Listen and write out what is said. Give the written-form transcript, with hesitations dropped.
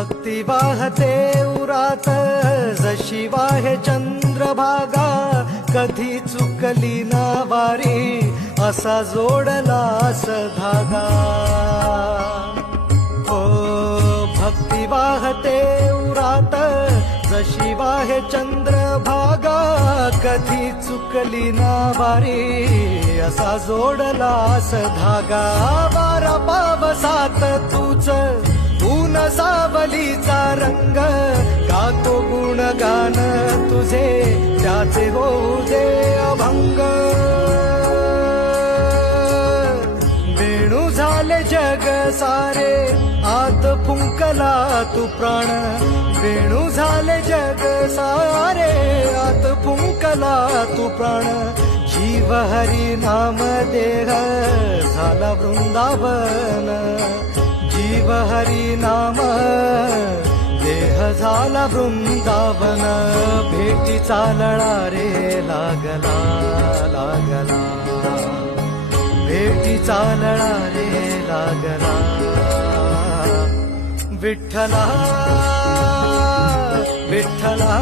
भक्ती वाहते उरात जशी वाहे चंद्रभागा, कधी चुकली ना वारी असा जोडलास धागा. ओ भक्ती वाहते उरात जशी वाहे चंद्रभागा, कधी चुकली ना वारी असा जोडलास धागा. वारा पावसात तूच ऊन सावलीचा रंग, गातो गुणगान तुझे त्याचे होऊ दे अभंग. वेणू झाले जग सारे आत फुंकला तू प्राण, वेणू झाले जग सारे आत फुंकला तू प्राण. जीव हरी नाम देह झाला वृंदावन, जीव हरी नाम देह झाला वृंदावन. भेटीचा लळा रे लागला लागला, भेटीचा लळा रे लागला. विठ्ठला विठ्ठला